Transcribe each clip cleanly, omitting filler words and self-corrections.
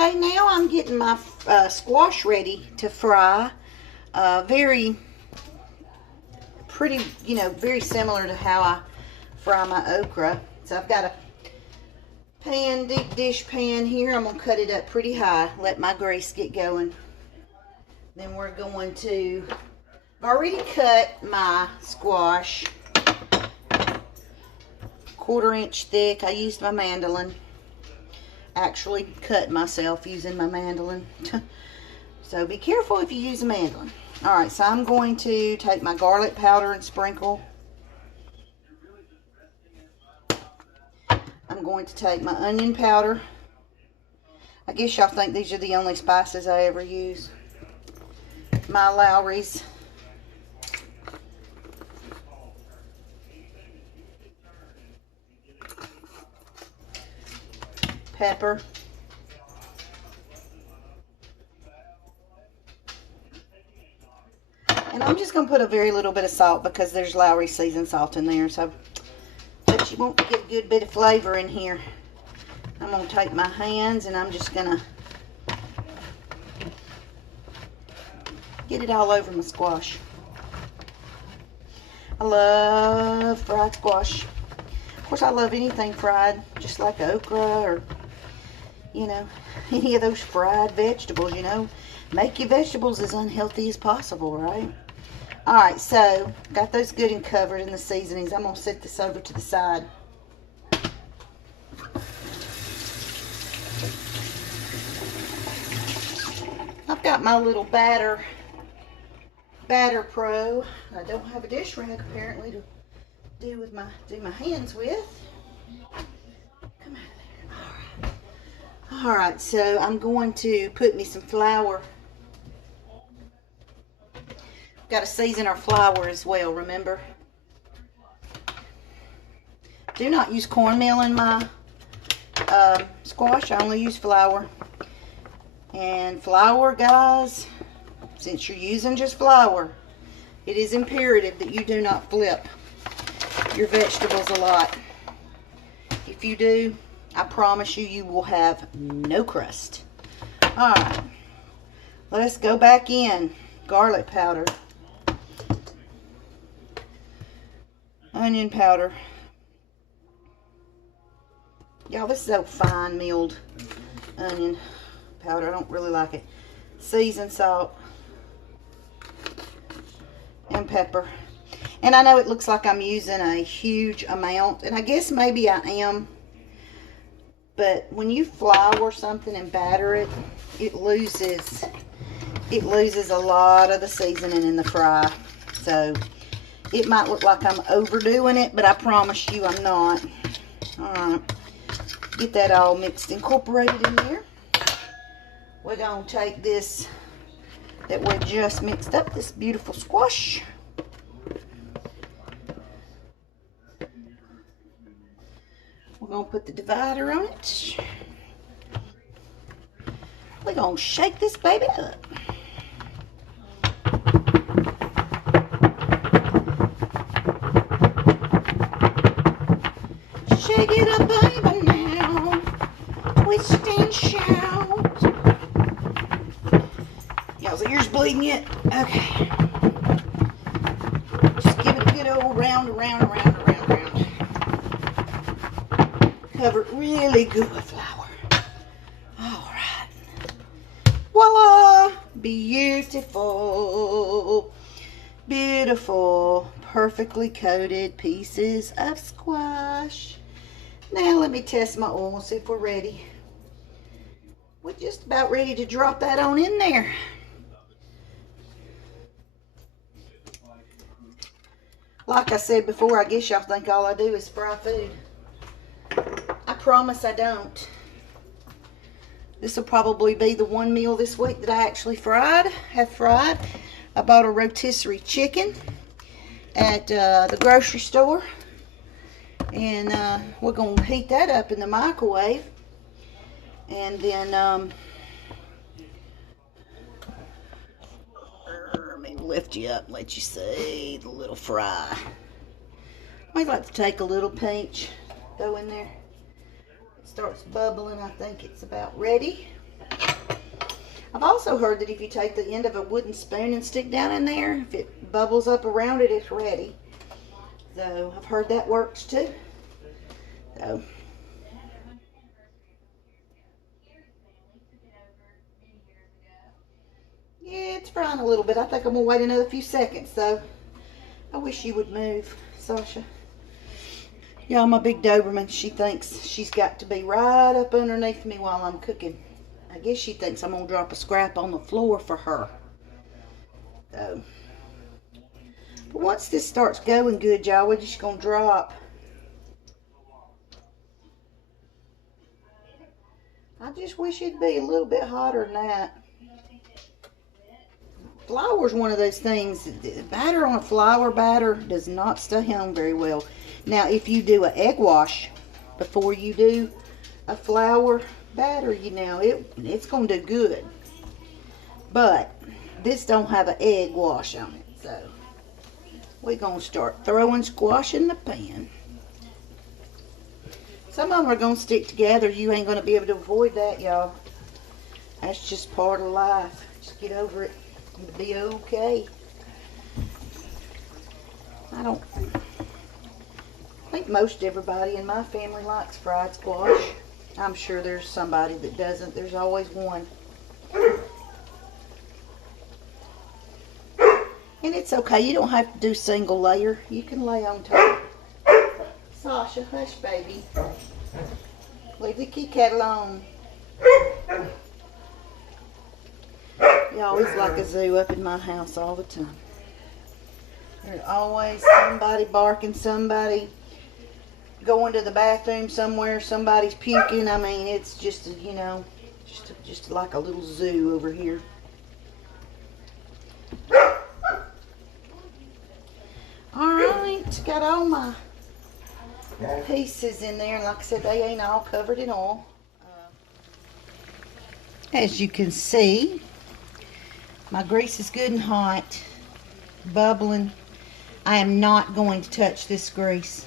Okay, now I'm getting my squash ready to fry. Very pretty, very similar to how I fry my okra. So I've got a pan, deep dish pan here. I'm going to cut it up pretty high, let my grease get going. Then we're going to, I've already cut my squash 1/4 inch thick. I used my mandolin. Actually cut myself using my mandolin. So be careful if you use a mandolin. Alright, so I'm going to take my garlic powder and sprinkle. I'm going to take my onion powder. I guess y'all think these are the only spices I ever use. My Lawry's. Pepper. And I'm just going to put a very little bit of salt because there's Lawry seasoned salt in there. So, but you want to get a good bit of flavor in here. I'm going to take my hands and I'm just going to get it all over my squash. I love fried squash. Of course, I love anything fried, just like okra or, any of those fried vegetables, Make your vegetables as unhealthy as possible, right? Alright, so, got those good and covered in the seasonings. I'm going to set this over to the side. I've got my little batter pro. I don't have a dish rag apparently to do my hands with. Come out of there. Alright, so I'm going to put me some flour. Got to season our flour as well, remember? Do not use cornmeal in my squash. I only use flour. And flour, guys, since you're using just flour, it is imperative that you do not flip your vegetables a lot. If you do, I promise you, you will have no crust. Alright, let's go back in. Garlic powder. Onion powder. Y'all, this is so fine milled onion powder. I don't really like it. Seasoned salt. And pepper. And I know it looks like I'm using a huge amount. And I guess maybe I am. But when you flour something and batter it, it loses a lot of the seasoning in the fry. So it might look like I'm overdoing it, but I promise you I'm not. Alright. Get that all mixed, incorporated in there. We're going to take this that we just mixed up, this beautiful squash. We're going to put the divider on it. We're going to shake this baby up. Shake it up, baby, now. Twist and shout. Y'all's ears bleeding yet? Okay. Just give it a good old round. Cover it really good with flour. Alright. Voila! Beautiful. Beautiful. Perfectly coated pieces of squash. Now let me test my oil, see if we're ready. We're just about ready to drop that on in there. Like I said before, I guess y'all think all I do is fry food. I promise I don't. This will probably be the one meal this week that I actually have fried. I bought a rotisserie chicken at the grocery store. And we're going to heat that up in the microwave. And then, let me lift you up and let you see the little fry. I'd like to take a little pinch, go in there. It starts bubbling. I think it's about ready. I've also heard that if you take the end of a wooden spoon and stick down in there, if it bubbles up around it, it's ready. So I've heard that works too. So yeah, it's frying a little bit. I think I'm gonna wait another few seconds though. I wish you would move, Sasha. Y'all, my big Doberman, she thinks she's got to be right up underneath me while I'm cooking. I guess she thinks I'm gonna drop a scrap on the floor for her. So, but once this starts going good, y'all, we're just gonna drop. I just wish it'd be a little bit hotter than that. Flour's one of those things, batter on a flour batter does not stay on very well. Now, if you do an egg wash before you do a flour batter, you know, it's going to do good. But this don't have an egg wash on it, so we're going to start throwing squash in the pan. Some of them are going to stick together. You ain't going to be able to avoid that, y'all. That's just part of life. Just get over it. It'll be okay. I think most everybody in my family likes fried squash. I'm sure there's somebody that doesn't. There's always one. And it's okay. You don't have to do single layer. You can lay on top. Sasha, hush, baby. Leave the kitty cat alone. Y'all, it's like a zoo up in my house all the time. There's always somebody barking, somebody going to the bathroom somewhere, somebody's puking. I mean, it's just, you know, just like a little zoo over here. Alright, got all my pieces in there. And like I said, they ain't all covered in oil. As you can see, my grease is good and hot, bubbling. I am not going to touch this grease.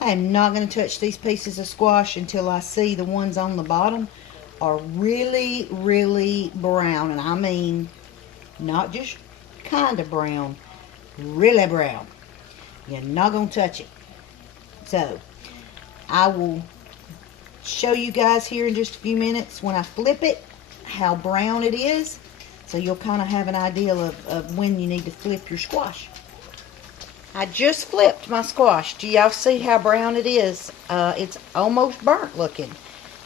I am not going to touch these pieces of squash until I see the ones on the bottom are really, really brown. And I mean, not just kind of brown, really brown. You're not going to touch it. So, I will show you guys here in just a few minutes when I flip it how brown it is. So you'll kind of have an idea of when you need to flip your squash. I just flipped my squash. Do y'all see how brown it is? It's almost burnt looking.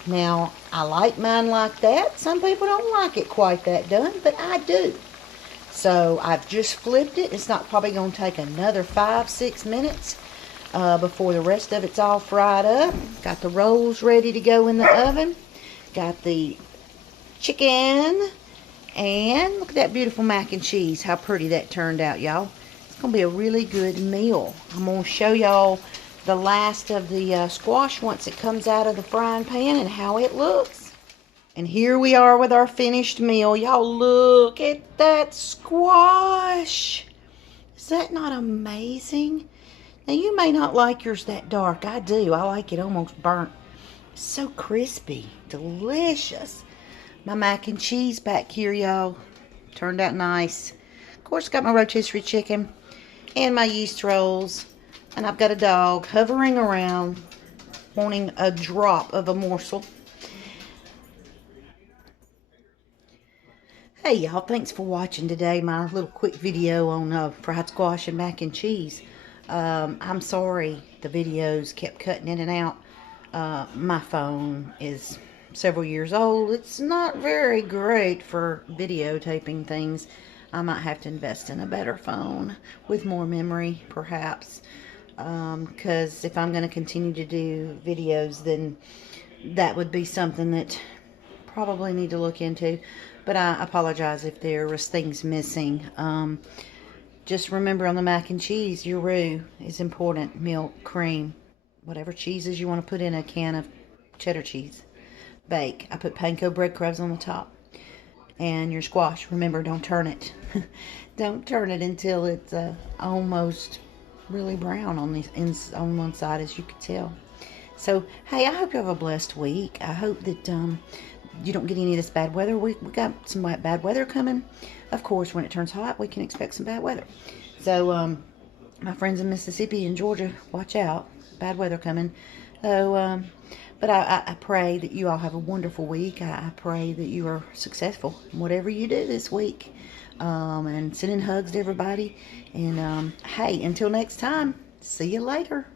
Now, I like mine like that. Some people don't like it quite that done, but I do. So I've just flipped it. It's not probably going to take another 5-6 minutes before the rest of it's all fried up. Got the rolls ready to go in the oven. Got the chicken. And look at that beautiful mac and cheese. How pretty that turned out, y'all. It's going to be a really good meal. I'm going to show y'all the last of the squash once it comes out of the frying pan and how it looks. And here we are with our finished meal. Y'all look at that squash. Is that not amazing? Now, you may not like yours that dark. I do. I like it almost burnt. It's so crispy. Delicious. My mac and cheese back here, y'all. Turned out nice. Of course, got my rotisserie chicken and my yeast rolls. And I've got a dog hovering around wanting a drop of a morsel. Hey, y'all. Thanks for watching today. My little quick video on fried squash and mac and cheese. I'm sorry the videos kept cutting in and out. My phone is several years old. It's not very great for videotaping things. I might have to invest in a better phone with more memory, perhaps, because if I'm going to continue to do videos, then that would be something that probably need to look into. But I apologize if there was things missing. Just remember on the mac and cheese, your roux is important. Milk, cream, whatever cheeses you want to put in a can of cheddar cheese. Bake. I put panko breadcrumbs on the top. And your squash, remember, don't turn it. Don't turn it until it's almost really brown on one side, as you can tell. So, hey, I hope you have a blessed week. I hope that you don't get any of this bad weather. We got some bad weather coming. Of course, when it turns hot, we can expect some bad weather. So, my friends in Mississippi and Georgia, watch out. Bad weather coming. So, but I pray that you all have a wonderful week. I pray that you are successful in whatever you do this week. And sending hugs to everybody. And, hey, until next time, see you later.